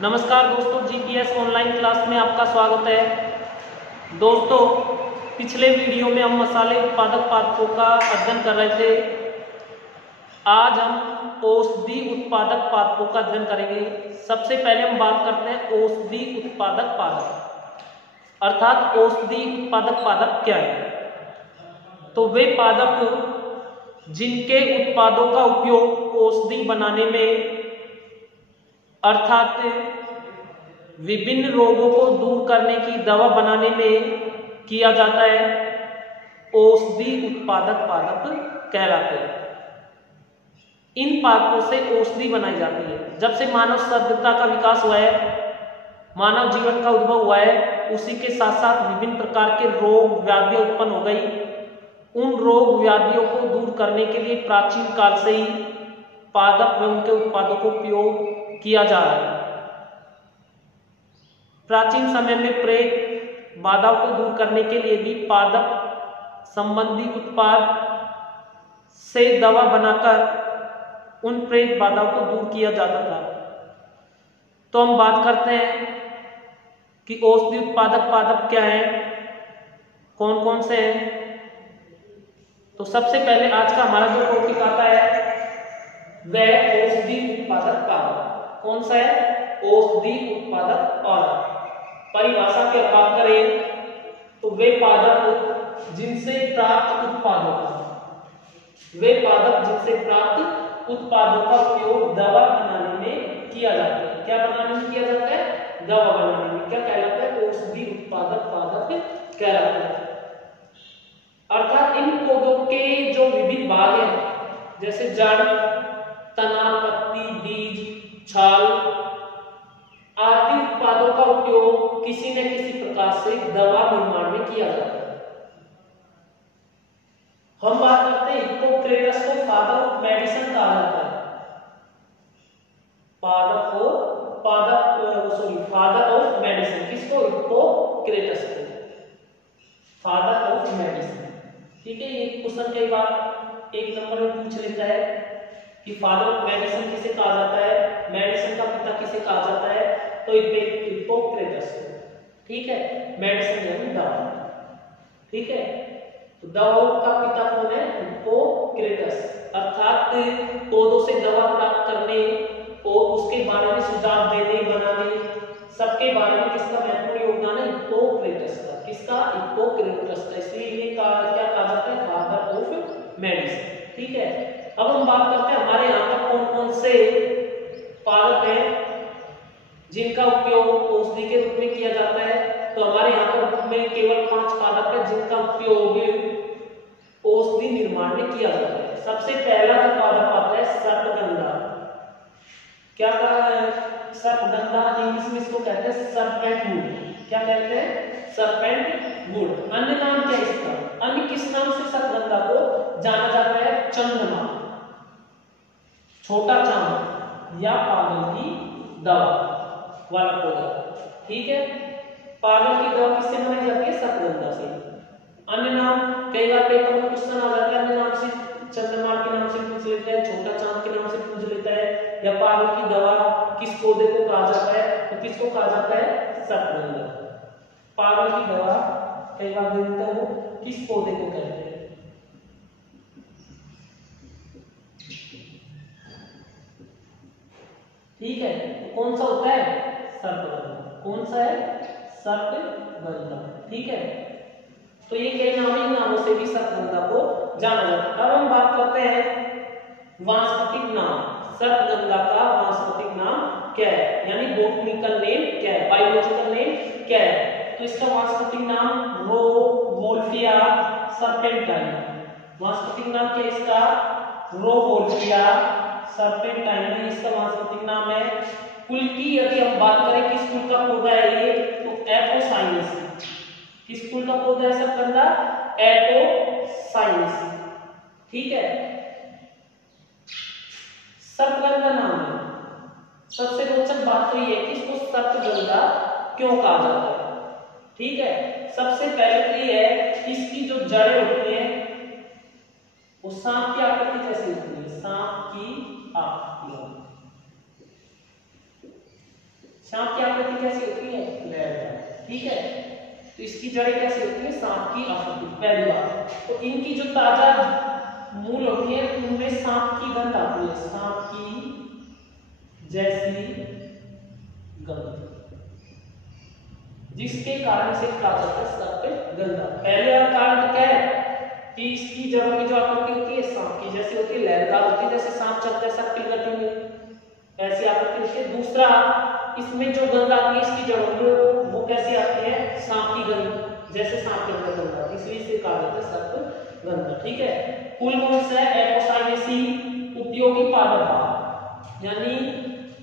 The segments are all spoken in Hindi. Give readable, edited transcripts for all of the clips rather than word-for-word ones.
नमस्कार दोस्तों, जीपीएस ऑनलाइन क्लास में आपका स्वागत है। दोस्तों, पिछले वीडियो में हम मसाले उत्पादक पादपों का अध्ययन कर रहे थे। आज हम औषधि उत्पादक पादपों का अध्ययन करेंगे। सबसे पहले हम बात करते हैं औषधि उत्पादक पादप, अर्थात औषधि उत्पादक पादप क्या है। तो वे पादप जिनके उत्पादों का उपयोग औषधि बनाने में, अर्थात विभिन्न रोगों को दूर करने की दवा बनाने में किया जाता है, औषधि उत्पादक पादप कहलाते हैं। इन पादपों से औषधि बनाई जाती है। जब से मानव सभ्यता का विकास हुआ है, मानव जीवन का उद्भव हुआ है, उसी के साथ साथ विभिन्न प्रकार के रोग व्याधियां उत्पन्न हो गई। उन रोग व्याधियों को दूर करने के लिए प्राचीन काल से ही पादप व उनके उत्पादों को उपयोग किया जा रहा है। प्राचीन समय में प्रेत बाधाओं को दूर करने के लिए भी पादप संबंधी उत्पाद से दवा बनाकर उन प्रेत बाधाओं को दूर किया जाता था। तो हम बात करते हैं कि औषधि उत्पादक पादप क्या है, कौन कौन से हैं। तो सबसे पहले आज का हमारा जो टॉपिक आता है वह औषधि उत्पादक पादप। कौन सा है? औषधि उत्पादक पादप। परिभाषा की बात करें तो वे पादप जिनसे प्राप्त उत्पादों का उपयोग दवा बनाने में किया जाता है। क्या बनाने में किया जाता है? दवा बनाने में। क्या कहलाता है? औषधि उत्पादक पादप कहलाता है। अर्थात इन पौधों के जो विभिन्न भाग हैं, जैसे जड़, तना, पत्ती, बीज, छाल आदि उत्पादों का उपयोग किसी न किसी प्रकार से दवा निर्माण में किया जाता है। हम बात करते हैं हिप्पोक्रेटस को फादर ऑफ मेडिसिन कहा जाता है। फादर ऑफ मेडिसिन किसको? हिप्पोक्रेटस को फादर ऑफ मेडिसिन। ठीक है, ये क्वेश्चन कई बार एक नंबर में पूछ लेता है कि फादर ऑफ मेडिसिन किसे कहा जाता है, मेडिसिन का पिता किसे कहा जाता है। तो हिप्पोक्रेटस को। ठीक है, मेडिसिन यानी दवा। ठीक है, तो दवाओं का पिता कौन है? हिप्पोक्रेटस। अर्थात पौधों से दवा प्राप्त करने और उसके बारे में सुझाव देने, बनाने, सबके बारे में किसका महत्वपूर्ण योगदान है? हिप्पोक्रेटस का। किसका? हिप्पोक्रेटस का। इसलिए ये क्या कहा जाता है? Father of medicine. ठीक है, अब हम बात करते हैं हमारे यहाँ पर कौन कौन से पादप हैं जिनका उपयोग औषधि के रूप में किया जाता है। तो हमारे यहाँ पर में केवल 5 पादप है जिनका उपयोग औषधि निर्माण में किया जाता है। सबसे पहला जो पादप आता है सर्पगंधा। क्या कहा है? सर्पगंधा। इंग्लिश में इसको कहते हैं सर्पेंटवुड। क्या कहते हैं? सर्पेंटवुड। अन्य नाम क्या है इसका? अन्य किस नाम से सर्पगंधा को जाना जाता है? चंद्रमा, छोटा चांद या पागल की दवा वाला पौधा। ठीक है, पागल की दवा किससे बनाई जाती है? सर्पगंधा से। अन्य नाम कई बार पेपर में क्वेश्चन आ जाता है, अन्य नाम से चंद्रमा के नाम से पूछ लेता है, छोटा चांद के नाम से पूछ लेता है, या पागल की दवा किस पौधे को कहा जाता है? तो किसको कहा जाता है? सर्पगंधा। पागल की दवा कई बार देता है, वो किस पौधे को कहते हैं? ठीक है, तो कौन सा होता है? सर्पगंधा। कौन सा है? सर्पगंधा। ठीक है, तो ये कई नामों से भी सर्पगंधा को जाना जाता है। अब हम बात करते हैं वानस्पतिक नाम। सर्पगंधा का वानस्पतिक नाम क्या है, यानी बॉटनिकल नेम क्या है, बायोलॉजिकल नेम क्या है? तो इसका वानस्पतिक नाम रोवोल्फिया सर्पेंटाइन। वानस्पतिक नाम क्या है इसका? रोवोल्फिया सर्पेंटाइन इसका वानस्पतिक नाम है। कुल की यदि हम बात करें किस कुल का पौधा है ये, तो एपोसाइनेसी। किस कुल का पौधा है सर्पगंधा? एपोसाइनेसी। ठीक है, सर्पगंधा नाम है। सबसे रोचक बात तो ये है कि इसको सर्पगंधा क्यों कहा जाता है। ठीक है, सबसे पहले तो ये है कि इसकी जो जड़ें होती हैं वो सांप की आकृति जैसी होती है। सांप की आकृति। सांप की आकृति कैसी होती है, लहरदार। ठीक है, तो इसकी जड़ें कैसी होती है, सांप की आकृति, पहली बात। तो इनकी जो ताजा मूल होती है उनमें सांप की गंध आती है, सांप की जैसी गंध, जिसके कारण इसे कहा जाता है सर्प गंधा। पहले वाला कारण तो क्या है कि इसकी जड़ों की जो आकृति होती है सांप की जैसी होती है, लहरदार होती है, जैसे सांप चलता है सर्पिल गति में, ऐसी आकृति होती है। दूसरा, इसमें जो गंध आती है इसकी जड़ों में वो कैसी आती है, सांप की गंध, जैसे सांप चलता है गंधा, इसलिए इसे कहा जाता है सर्प गंधा। ठीक है, कुल कौन सा है, एपोसाइनेसी, उपयोगी पादप भाग, यानी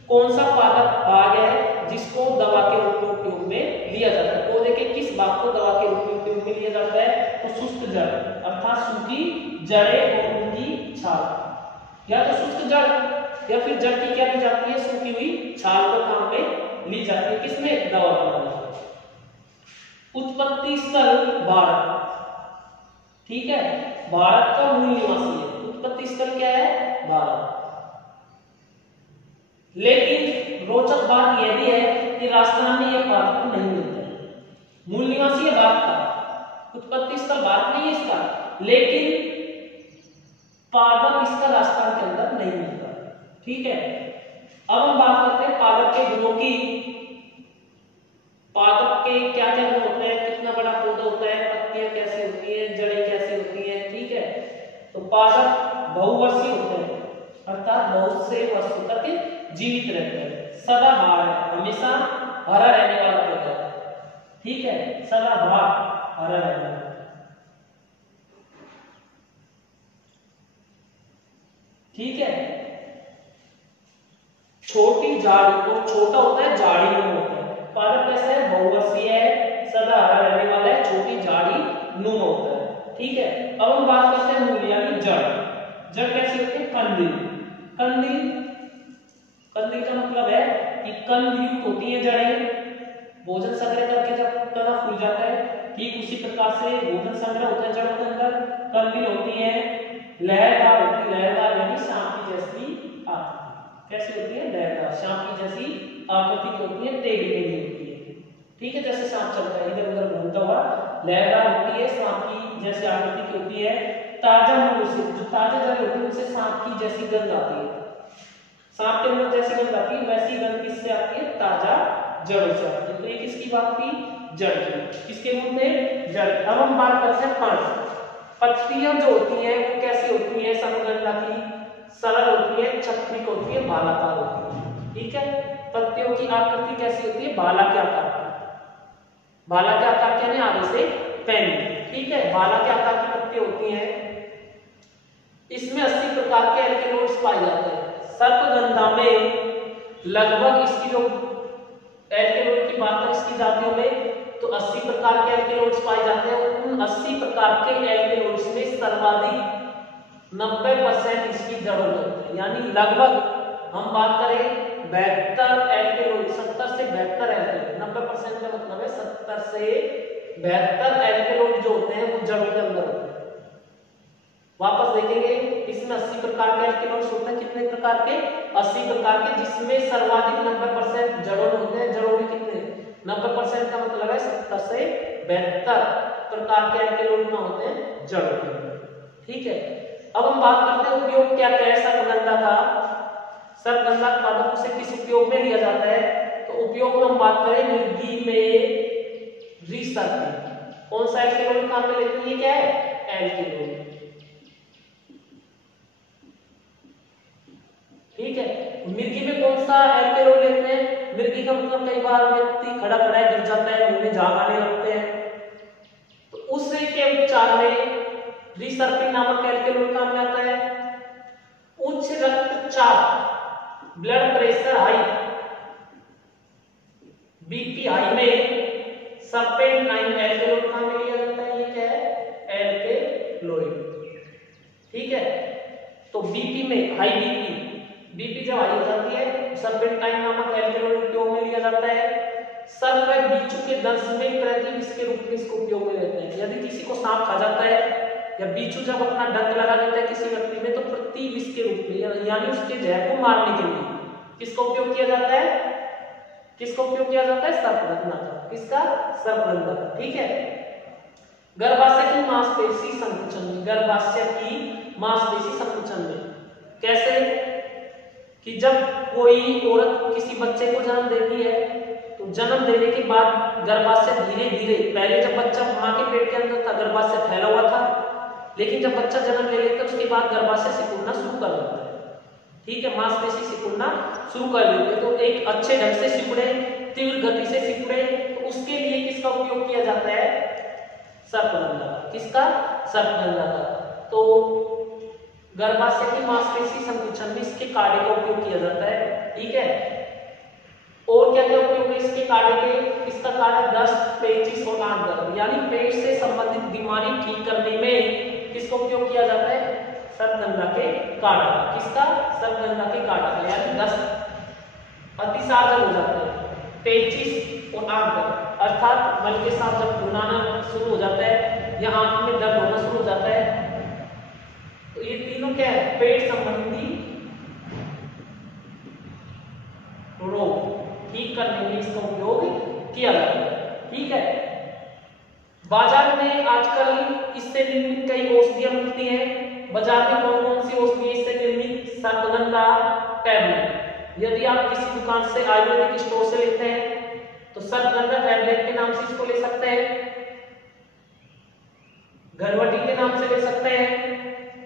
कौन सा पादप भाग है जिसको दवा के रूप में उपयोग में लिया जाता है। पौधे के किस भाग को दवा के रूप में उपयोग में लिया जाता है, तो शुष्क जड़, अर्थात सूखी जड़ें और उनकी छाल, या तो शुष्क जड़ या फिर जड़ की क्या ली जाती है, सूखी हुई छाल को काम में ली जाती है, किसमें, दवा बनाने। उत्पत्ति स्थल भारत। ठीक है, भारत का मूल निवासी है, उत्पत्ति स्थल क्या है, भारत। लेकिन रोचक बात यह भी है कि राजस्थान में यह पादप नहीं मिलता है। मूल निवासी है भारत का, उत्पत्ति स्थल भारत में ही इसका, लेकिन पादप इसका राजस्थान के अंदर नहीं मिलता। ठीक है, अब हम बात करते हैं पादप के गुणों की। पादप के क्या क्या गुण होते हैं, कितना बड़ा पौधा होता है, पत्तियां कैसी होती हैं, जड़ें कैसी होती हैं। ठीक है, तो पादप बहुवर्षीय होते हैं, अर्थात बहुत से वर्षों तक जीवित रहते हैं। सदाबहार है, हमेशा हरा रहने वाला पौधा है। ठीक है, सदाबहार, हरा रहने वाला। ठीक है, छोटी झाड़ी, तो छोटा होता है, झाड़ी नुमा होता है। पादप कैसा है, बहुवर्षीय है, सदा हरा रहने वाला है, छोटी झाड़ी नुमा होता है। ठीक है, अब हम बात करते हैं मूल यानी जड़। जड़ कैसी होती है, कंदिल। कंदिल, कंदिल का मतलब है कि कंदयुक्त होती है जड़ें, भोजन संग्रह करके जब तना फूल जाता है, ठीक उसी प्रकार से भोजन संग्रह होता है जड़ों के अंदर। कंदिल होती है, लहरदार होती है, लहरदार यानी सांप की जैसी आकृति, कैसी होती है, लहरदार, सांप की जैसी आकृति की होती है, टेढ़ी टेढ़ी होती है। ठीक है, जैसे सांप चलता है इधर उधर घूमता हुआ, लहरदार होती है, सांप की जैसी आकृति की होती है। ताजा मूल से, जो ताजा जड़ होती है उनसे सांप की जैसी गंध आती है, सांप के अंदर जैसी गंध आती है वैसी गंध किससे आती है, ताजा जड़ से आती है। तो ये किसकी बात थी, जड़ की, किसके मूल में, जड़। अब हम बात करते हैं फल। पत्तियां जो होती हैं वो कैसी होती है, समगंधा की, सरल होती है, चक्रिक होती है, भालाकार होती है। ठीक है, पत्तियों की आकृति कैसी होती है, भाला के आकार की, भाला के आकार के आगे से पैनी। ठीक है, भाला के आकार की पत्तियां होती हैं, इसमें 80 प्रकार के एल्केनोइड्स पाए जाते हैं। सर्पगंधा में लगभग इसकी जो एल्केनोइड की बात करें इसकी जातियों में तो 80 प्रकार के एल्केनोइड्स पाए जाते हैं। उन 80 प्रकार के एल्केनोइड्स में सर्वाधिक 90% इसकी जड़ों में होते हैं, यानी लगभग हम बात करें 72 एल्केनोइड, 70 से 72 एल्केनोइड, 90% का मतलब है 70 से 72 एल्केनोइड जो होते हैं वो जड़ों के अंदर होते हैं। वापस देखेंगे, इसमें 80 प्रकार के एल्केनोइड्स होते हैं, कितने प्रकार के, 80 प्रकार के, जिसमें सर्वाधिक 90% जड़ों में होते हैं। जड़ों में कितने, 90% का मतलब है 70 से 72 प्रकार के एल्केनोइड में होते हैं जड़ों के अंदर। ठीक है, अब हम बात करते हैं उपयोग क्या क्या है सर्पगंधा का। सर्पगंधा पादपों से किस उपयोग में लिया जाता है, तो उपयोग में हम बात करें मिर्गी में रिसर्पिल, कौन सा एल्केनोइड काम में लेती है, क्या है, एल्केनोइड। ठीक है, मिर्गी में कौन सा एल्केनोइड लेते हैं, मिर्गी का मतलब कई बार व्यक्ति खड़ा खड़ा गिर जाता है, मुंह में झाग आने लगते हैं, तो उससे के उपचार में रिसर्पिल नामक एल्केनोइड काम में आता है। उच्च रक्तचाप, blood pressure high, BP high में सर्पेंटाइन एल्केनोइड काम में लिया जाता है। ये क्या है, एल्केनोइड। ठीक है, तो बीपी में हाई बीपी जब हाई हो जाती है सर्पेंटाइन नामक एल्केनोइड उपयोग में लिया जाता है। सर्प व बिच्छू के दंश में प्रतिविष के रूप में इसको उपयोग में लेते हैं। यदि किसी को सांप खा जाता है या बिच्छू जब अपना डंक लगा देता है किसी व्यक्ति में, तो प्रतिविष के रूप में यानी उसके जहर को मारने के लिए किसका उपयोग किया जाता है, किसका उपयोग किया जाता है? सर्पगंधा का। किसका? सर्पगंधा का। ठीक है। गर्भाशय की मांसपेशी संकुचन में, गर्भाशय की मांसपेशी संकुचन में कैसे? कि जब कोई औरत किसी बच्चे को जन्म देती है तो जन्म देने के बाद गर्भाशय धीरे धीरे, पहले जब बच्चा मां के पेट के अंदर था गर्भाशय फैला हुआ था, लेकिन जब बच्चा जन्म ले लेता है उसके बाद गर्भाशय सिकुड़ना शुरू कर देता है। ठीक है, मांसपेशी सिकुड़ना शुरू कर देते हैं। तो एक अच्छे ढंग से सिकुड़े, तीव्र गति से सिकुड़े, तो उसके लिए किसका उपयोग किया जाता है? सर्पगंधा का। किसका? सर्पगंधा का। तो गर्भाशय की मांसपेशी संकुचन में इसके काढ़े का उपयोग किया जाता है। ठीक है। और क्या क्या उपयोग है इसके काढ़े के? इसका काढ़ा दस्त, पेचिश और आंत दर्द यानी पेट से संबंधित बीमारी ठीक करने में किसका उपयोग किया जाता है? सर्पगंधा के काढ़ा। किसका? सर्पगंधा के काढ़ा का। यानी दस्त, अतिसार जब हो जाता है, पेचिश और आंत दर्द अर्थात मल के साथ जब घुनाना शुरू हो जाता है या आंख में दर्द होना शुरू हो जाता है, तो ये तीनों क्या है? पेट संबंधी रोग ठीक करने में इसका उपयोग किया जाता है। ठीक है। बाजार में आजकल इससे निर्मित कई औषधियां मिलती हैं। बाजार में कौन कौन सी औषधि इससे निर्मित? सर्पगंधा टैबलेट। यदि आप किसी दुकान से आयुर्वेदिक स्टोर से लेते हैं तो सर्पगंधा टैबलेट के नाम से इसको ले सकते हैं, घरवटी के नाम से ले सकते हैं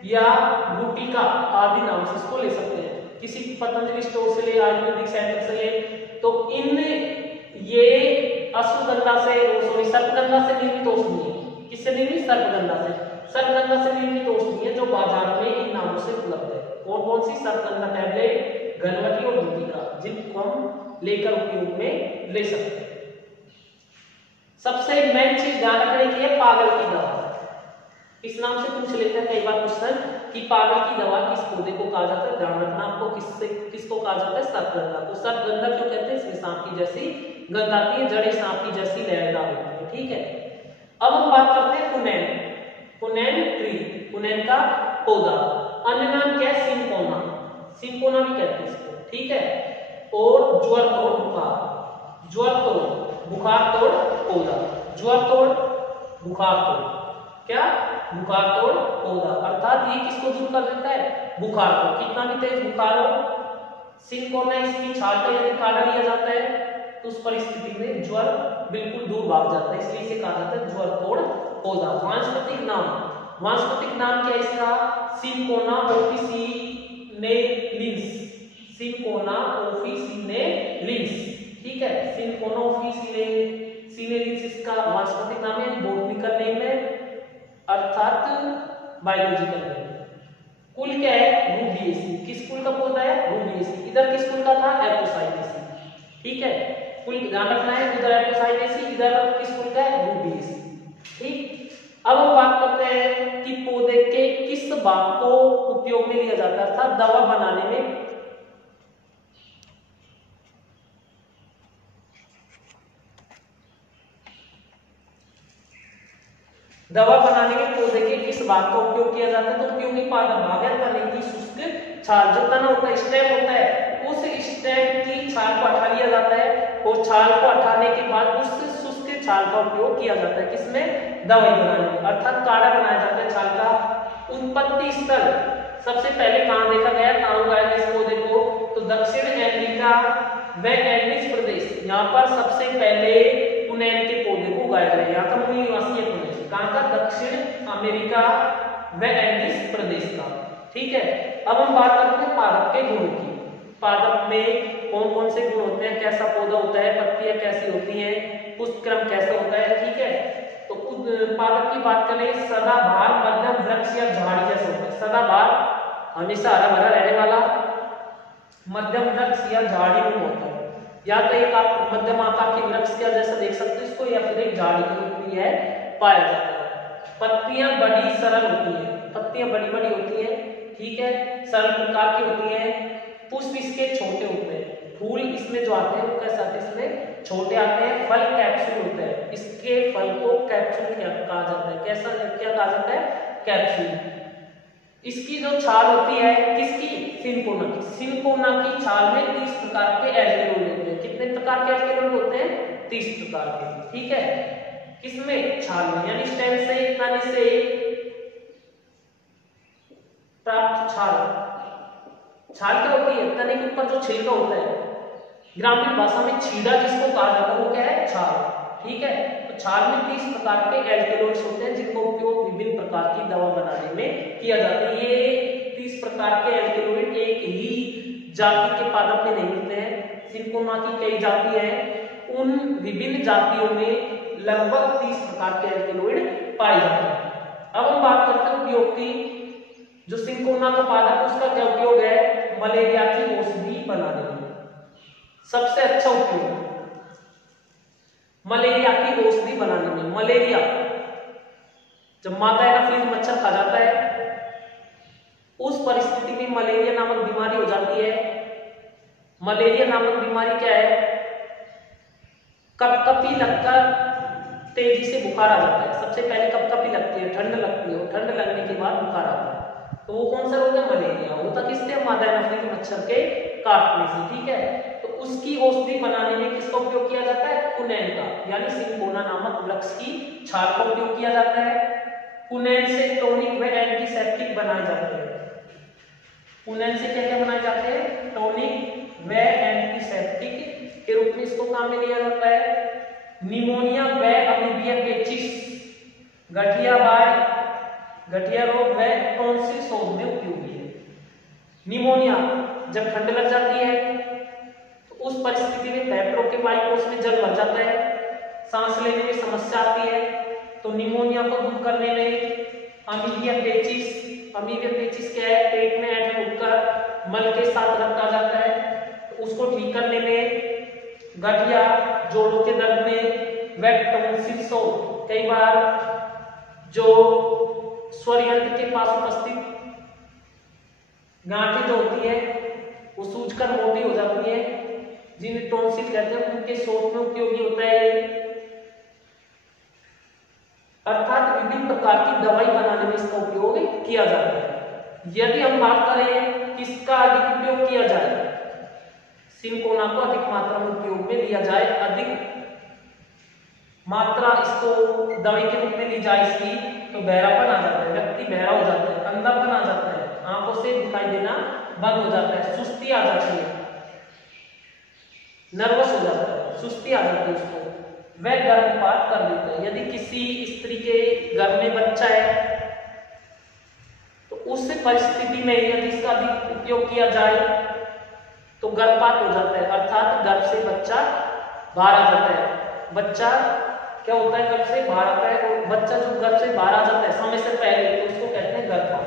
या गुटिका आदि नाम से इसको ले सकते हैं। किसी पतंजलि स्टोर से ले, आयुर्वेदिक सेंटर से ले, तो इन ये अश्वगंधा से, सॉरी सर्पगंधा से निर्मित औषधि है। किससे निर्मित? सर्पगंधा से। सर्पगंधा से निर्मित औषधि है जो बाजार में इन नामों से उपलब्ध है। कौन कौन सी? सर्पगंधा टैबलेट, घरवटी और गुटिका, जिनको हम लेकर उपयोग में ले सकते हैं। सबसे मेन चीज ध्यान रखने की है पागल की दवा। इस नाम से पूछ लेते हैं कई बार क्वेश्चन कि पागल की दवा किस पौधे को कहा जाता है? ध्यान रखना आपको, किसको कहा जाता है? सर्पगंधा को। सर्पगंधा क्यों कहते हैं? इसमें सांप की जैसी गंध आती है, जड़ें सांप की जैसी लहरदार होती है। ठीक है। अब हम बात करते हैं पुनैन। पुनैन ट्री, पुनैन का पौधा। अन्य नाम क्या है? सिंकोना। सिंकोना भी कहते हैं इसको। ठीक है। और ज्वर तोड़ बुखार, ज्वर तोड़ बुखार तोड़ पौधा, ज्वर तोड़ बुखार तोड़, क्या? बुखार तोड़ पौधा। अर्थात ये किसको दूर कर देता है? बुखार को। कितना भी तेज बुखार हो, सिंकोना इसकी छाल का यदि काढ़ा लिया जाता है तो उस परिस्थिति में ज्वर बिल्कुल दूर भाग जाता है, इसलिए इसे कहा जाता है ज्वर तोड़ पौधा। वानस्पतिक नाम, वानस्पतिक नाम क्या है इसका? Cinchona officinalis, cinchona officinalis. ठीक है। सिंकोना ऑफिसिनेलिस इसका वानस्पतिक नाम है, बॉटनिकल नेम है अर्थात बायोलॉजिकल नेम। कुल क्या है? रूबिएसी। किस कुल का पौधा है? रूबिएसी। इधर किस कुल का था? एपोसाइडेसी। ठीक है। कुल ध्यान रखना है, इधर एपोसाइडेसी, इधर किस कुल का है? रूबिएसी। ठीक। अब हम बात करते हैं कि पौधे के किस भाग को उपयोग में लिया जाता है अर्थात दवा बनाने में। दवा बनाने में पौधे के किस भाग का उपयोग किया जाता है? तो उपयोगी पादप भाग है तने की शुष्क छाल। जो तना होता है, स्टेम होता है, उस स्टेम की छाल को हटा लिया जाता है और छाल को हटाने के बाद उस शुष्क छाल का उपयोग किया जाता है किसमें? दवाई बनाने में अर्थात काढ़ा बनाया जाता है छाल का। उत्पत्ति स्थल सबसे पहले कहां देखा गया? कहां उगाया गया इस पौधे को? तो दक्षिण अमेरिका व एंडीज प्रदेश, यहाँ पर सबसे पहले पुनैन के पौधे को उगाया गया। यहाँ का मूल निवासी है पुनैन। कहां का? दक्षिण अमेरिका व एंडीज प्रदेश का। ठीक है। अब हम बात करते हैं पादप के गुणों की। पादप में कौन कौन से गुण होते हैं? कैसा पौधा होता है? पत्तियां कैसी होती हैं? पुष्पक्रम कैसा होता है? ठीक है। तो पादप की बात करें, सदाबहार, मध्यम वृक्ष या झाड़ी जैसा होता है। सदाबहार हमेशा हरा भरा रहने वाला, मध्यम वृक्ष या झाड़ी में होता है, या तो एक आप मध्यम आकार के वृक्ष के जैसा देख सकते हो इसको, या फिर एक झाड़ी के रूप में है पाया जाता है। पत्तियां बड़ी सरल होती हैं, पत्तियां बड़ी बड़ी होती हैं। ठीक है। सरल प्रकार की होती हैं। पुष्प इसके छोटे होते हैं। फूल इसमें जो आते हैं वो कैसे आते हैं? इसमें छोटे आते हैं। फल कैप्सूल होते हैं। इसके फल को कैप्सूल क्या कहा जाता है? कैसा क्या कहा जाता है? कैप्सूल। इसकी जो छाल होती है किसकी? सिंकोना की। सिंकोना की छाल में 30 प्रकार के एल्केनोल होते हैं। कितने प्रकार के 30 प्रकार के, ठीक है। किसमें? छाल में, यानी स्टेम से तने से प्राप्त छाल। छाल क्या होती है? तने के ऊपर जो छिलका होता है, ग्रामीण भाषा में छीड़ा जिसको कहा जाता है, वो क्या है? छाल, ठीक है। तो छाल में 30 प्रकार के एल्केलॉइड्स होते हैं जिनका उपयोग विभिन्न प्रकार की दवा बनाने में किया जाता है। ये 30 प्रकार के एल्केलॉइड एक ही जाति के पादप में नहीं मिलते हैं, सिंकोना की कई जाति हैं, उन विभिन्न जातियों में लगभग 30 प्रकार के एल्केलॉइड पाए जाते हैं। अब हम बात करते हैं उपयोग की। जो सिंकोना का पादप, उसका क्या उपयोग है? मलेरिया की औषधि बनाने में सबसे अच्छा उपयोग, मलेरिया की औषधि बनाने में। मलेरिया, जब मादा एनाफिलीज मच्छर खा जाता है, उस परिस्थिति में मलेरिया नामक बीमारी हो जाती है। मलेरिया नामक बीमारी क्या है? कपकपी लगकर तेजी से बुखार आ जाता है। सबसे पहले कपकपी लगती है, ठंड लगती है, और ठंड लगने के बाद बुखार आता है। तो वो कौन सा रोग है? मलेरिया। होता किससे? मादा एनाफिलीज मच्छर के काटने से, ठीक है। तो उसकी औषधि बनाने में किसका उपयोग किया जाता है? कुनैन का, यानी सिंकोना नामक वृक्ष की छाल का उपयोग किया जाता है। कुनैन से टॉनिक व एंटीसेप्टिक बनाए जाते हैं। कुनैन से क्या क्या बनाए जाते हैं? टॉनिक व एंटीसेप्टिक के रूप में इसको काम में लिया जाता है। निमोनिया व अमीबिया पेचिस, गठिया रोग व टॉन्सिल शोध में उपयोगी है। निमोनिया, जब ठंड लग जाती है तो उस परिस्थिति में फेफड़ों के वायुकोश में जल भर जाता है, सांस लेने में समस्या आती है। तो निमोनिया को दूर करने में अमीबिया पेचिस क्या है? पेट में ऐंठन उठकर मल के साथ रक्त आ जाता है, तो उसको ठीक करने में गठिया, जोड़ों के दर्द में व टॉन्सिल शोध, कई बार जो स्वर यंत्र के पास उपस्थित गांठें जो होती है वो सूजकर मोटी हो जाती है, जिन्हें टॉन्सिल कहते हैं, उनके शोध में उपयोगी होता है। अर्थात विभिन्न प्रकार की दवाई बनाने में इसका उपयोग किया जाता है। यदि हम बात करें किसका अधिक उपयोग किया जाए, सिंकोना को अधिक मात्रा में उपयोग में लिया जाए, अधिक मात्रा इसको दवाई के रूप में ली जाए इसकी, तो बहरापन आ जाता है, व्यक्ति बहरा हो जाता है, अंधापन आ जाता है, आंखों से दिखाई देना बंद हो जाता है, सुस्ती आ जाती है, नर्वस हो जाता है, सुस्ती आ जाती है उसको, वह गर्भपात कर देता है। यदि किसी स्त्री के गर्भ में बच्चा है तो उस परिस्थिति में यदि इसका अधिक उपयोग किया जाए तो गर्भपात हो जाता है, अर्थात गर्भ से बच्चा बाहर आ जाता है। बच्चा क्या होता है? गर्भ से बाहर आता है, और बच्चा जो गर्भ से बाहर आ जाता है समय से पहले, तो उसको कहते हैं गर्भपात।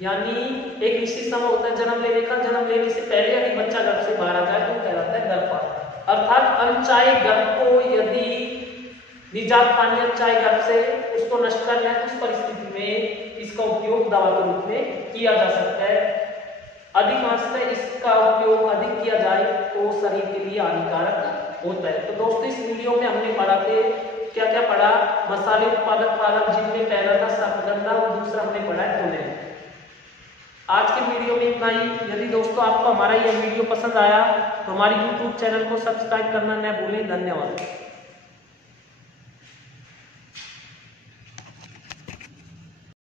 यानी एक निश्चित समय होता है जन्म लेने का, जन्म लेने से पहले यदि बच्चा गर्भ से बाहर आ जाए तो कहलाता है गर्भपात। अर्थात अनचाहे गर्भ को यदि निजात पानी अनचाहे गर्भ से उसको नष्ट करना है, उस परिस्थिति में इसका उपयोग दवा के रूप में किया जा सकता है। अधिकांशतः इसका उपयोग अधिक किया जाए तो शरीर के लिए हानिकारक होता है। तो दोस्तों, इस वीडियो में हमने पढ़ा थे क्या क्या पढ़ा? मसाले उत्पादक पादप, जिनमें पहला था सर्पगंधा और दूसरा हमने पढ़ा है कुनैन। आज के वीडियो में इतना ही। यदि दोस्तों आपको हमारा यह वीडियो पसंद आया तो हमारे YouTube चैनल को सब्सक्राइब करना न भूलें। धन्यवाद।